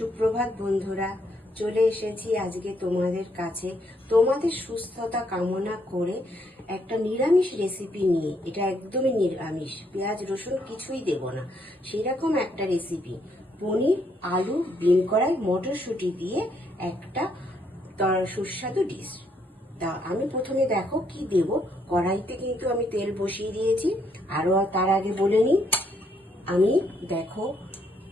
সুপ্রভাত বন্ধুরা, চলে এসেছি আজকে তোমাদের কাছে তোমাদের সুস্থতা কামনা করে একটা নিরামিষ রেসিপি নিয়ে। এটা একদমই নিরামিষ। পেঁয়াজ, রসুন কিছুই দেব না। সেরকম একটা রেসিপি পনির, আলু, বিন কড়াই, মটরশুঁটি দিয়ে একটা সুস্বাদু ডিশ তা আমি প্রথমে দেখো কি দেব। কড়াইতে কিন্তু আমি তেল বসিয়ে দিয়েছি। আরও তার আগে বলে নিই, আমি দেখো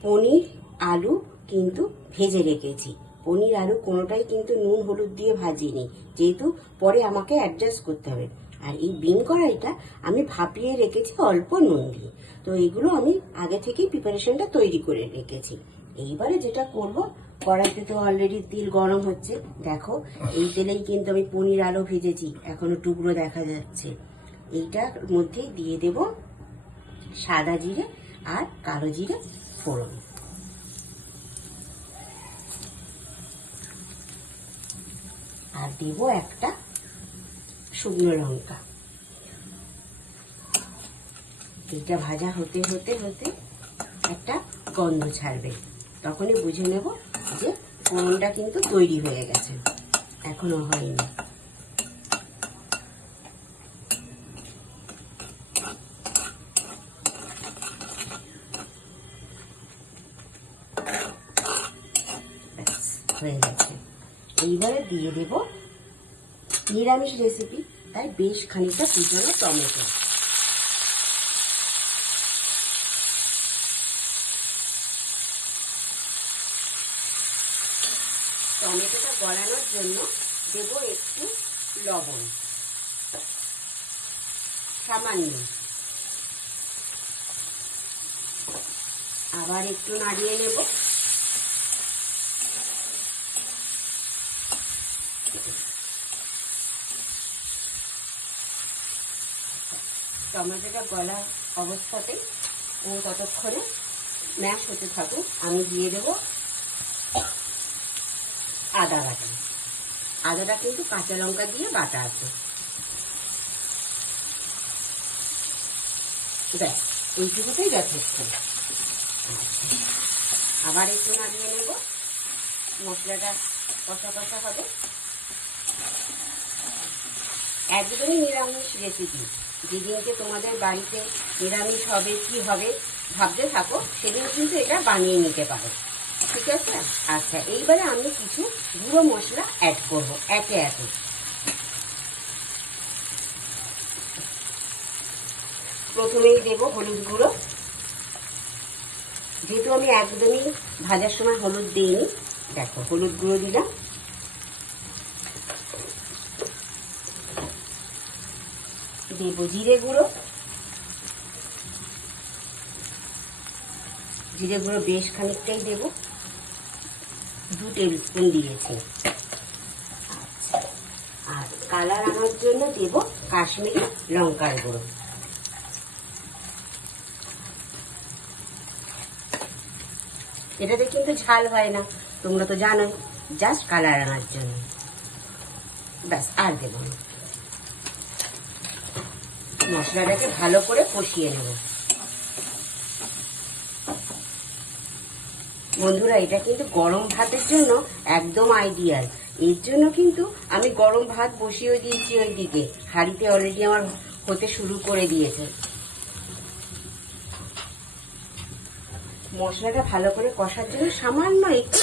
পনির, আলু কিন্তু ভেজে রেখেছি। পনির আলু কোনোটাই কিন্তু নুন, হলুদ দিয়ে ভাজিনি যেহেতু পরে আমাকে অ্যাডজাস্ট করতে হবে। আর এই বিন কড়াইটা আমি ভাপিয়ে রেখেছি অল্প নুন দিয়ে। তো এগুলো আমি আগে থেকেই প্রিপারেশনটা তৈরি করে রেখেছি। এইবারে যেটা করব, কড়াইতে তো অলরেডি তেল গরম হচ্ছে। দেখো, এই তেলেই কিন্তু আমি পনির আলু ভেজেছি। এখনও টুকরো দেখা যাচ্ছে। এইটার মধ্যেই দিয়ে দেব সাদা জিরে আর কালো জিরে ফোড়ন। আর দেব একটা শুকনো লঙ্কা। এটা ভাজা হতে হতে হতে একটা গন্ধ ছাড়বে। তখনই বুঝে নেব যে ফোড়নটা কিন্তু তৈরি হয়ে গেছে। এখনও হয়নি। হয়ে গেছে। এইবারে দিয়ে দেব নিরামিষ রেসিপি তাই বেশ খানিকটা কুচনো টমেটো। টমেটোটা গলানোর জন্য দেব একটু লবণ। সামান্য। আবার একটু নাড়িয়ে নেব। টমেটোটা গলা অবস্থাতে ও ততক্ষণে ম্যাশ হতে থাকুক, আমি দিয়ে দেব আদা বাটা। আদাটা কিন্তু কাঁচা লঙ্কা দিয়ে বাটা আছে। এইটুকুতেই যথেষ্ট আবার একটু নাড়িয়ে নেব। মশলাটা কষা কষা হবে। একদমই নিরামিষ রেসিপি যেদিনকে তোমাদের বাড়িতে নিরামিষ হবে, কি হবে, ভাবতে থাকো, সেদিন কিন্তু এটা বানিয়ে নিতে পারো। ঠিক আছে? আচ্ছা এইবারে আমি কিছু গুঁড়ো মশলা অ্যাড করব, একে একে। প্রথমেই দেব হলুদ গুঁড়ো। যেহেতু আমি একদমই ভাজার সময় হলুদ দিইনি, দেখো, হলুদ গুঁড়ো দিলাম। দেব জিরে গুঁড়ো জিরে গুঁড়ো বেশ খানিকটাই দেব। দু টেবিল স্পুন দিয়েছি। আর কালার আনার জন্য দেব কাশ্মীরি লঙ্কার গুঁড়ো। এটাতে কিন্তু ঝাল হয় না, তোমরা তো জানো জাস্ট কালার আনার জন্য। ব্যাস, আর দেবো না। মশলাটাকে ভালো করে কষিয়ে নেব। বন্ধুরা, এটা কিন্তু গরম ভাতের জন্য একদম আইডিয়াল এর জন্য কিন্তু আমি গরম ভাত বসিয়ে দিয়েছি ওই দিকে হাঁড়িতে অলরেডি আমার হতে শুরু করে দিয়েছে। মশলাটা ভালো করে কষার জন্য সামান্য একটু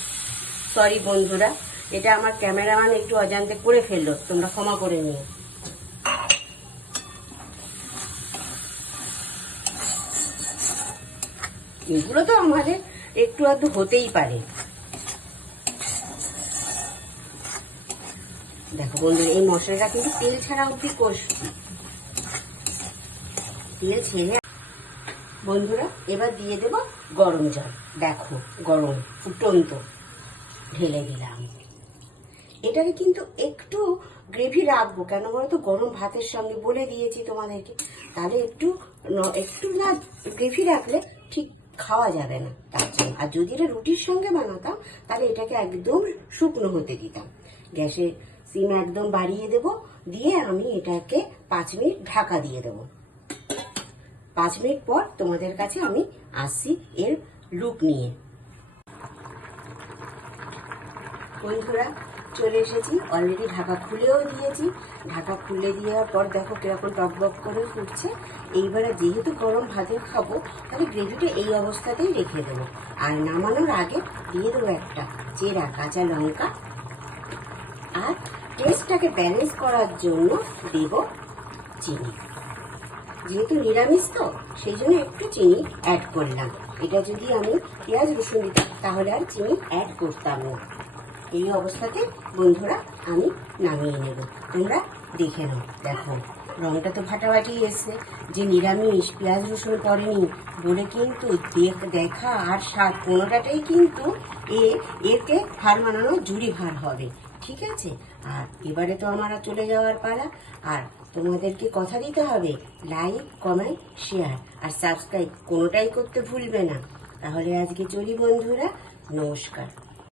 সরি বন্ধুরা, এটা আমার ক্যামেরাম্যান একটু অজান্তে করে ফেলল, তোমরা ক্ষমা করে নিও। এগুলো তো আমাদের একটু আধটু হতেই পারে। দেখো বন্ধুরা, এই মশলাটা কিন্তু তেল ছাড়া অব্দি কষ। তেল ছেড়ে বন্ধুরা, এবার দিয়ে দেব গরম জল। দেখো, গরম, ফুটন্ত। ঢেলে দিলাম। এটাকে কিন্তু একটু গ্রেভি রাখব। কেন বলতো? গরম ভাতের সঙ্গে বলে দিয়েছি তোমাদেরকে। তাহলে একটু একটু না গ্রেভি রাখলে খাওয়া যাবে না তার জন্য। আর যদি এটা রুটির সঙ্গে বানাতাম, তাহলে এটাকে একদম শুকনো হতে দিতাম। গ্যাসে সিম একদম বাড়িয়ে দেব, দিয়ে আমি এটাকে পাঁচ মিনিট ঢাকা দিয়ে দেবো। পাঁচ মিনিট পর তোমাদের কাছে আমি আসছি এর লুক নিয়ে। বন্ধুরা চলে এসেছি অলরেডি ঢাকা খুলেও দিয়েছি। ঢাকা খুলে দেওয়ার পর দেখো কীরকম টকবক করে ফুটছে। এইবারে যেহেতু গরম ভাতে খাব, তাহলে গ্রেভিটা এই অবস্থাতেই রেখে দেবো। আর নামানোর আগে দিয়ে দেবো একটা চেরা কাঁচা লঙ্কা। আর টেস্টটাকে ব্যালেন্স করার জন্য দেব চিনি। যেহেতু নিরামিষ তো, সেই জন্য একটু চিনি অ্যাড করলাম। এটা যদি আমি পেঁয়াজ রসুন দিতাম, তাহলে আর চিনি অ্যাড করতাম না। এই অবস্থাতে বন্ধুরা আমি নামিয়ে নেব। তোমরা দেখে নাও, দেখো। রংটা তো ফাটাফাটি এসছে। যে নিরামিষ, পেঁয়াজ রসুন পড়েনি বলে কিন্তু দেখ- দেখা আর স্বাদ কোনোটাটাই কিন্তু এ, এতে ভার মানানো জুড়ি ভার হবে। ঠিক আছে? আর এবারে তো আমার চলে যাওয়ার পালা। আর তোমাদেরকে কথা দিতে হবে লাইক কমেন্ট শেয়ার আর সাবস্ক্রাইব কোনোটাই করতে ভুলবে না। তাহলে আজকে চলি বন্ধুরা, নমস্কার।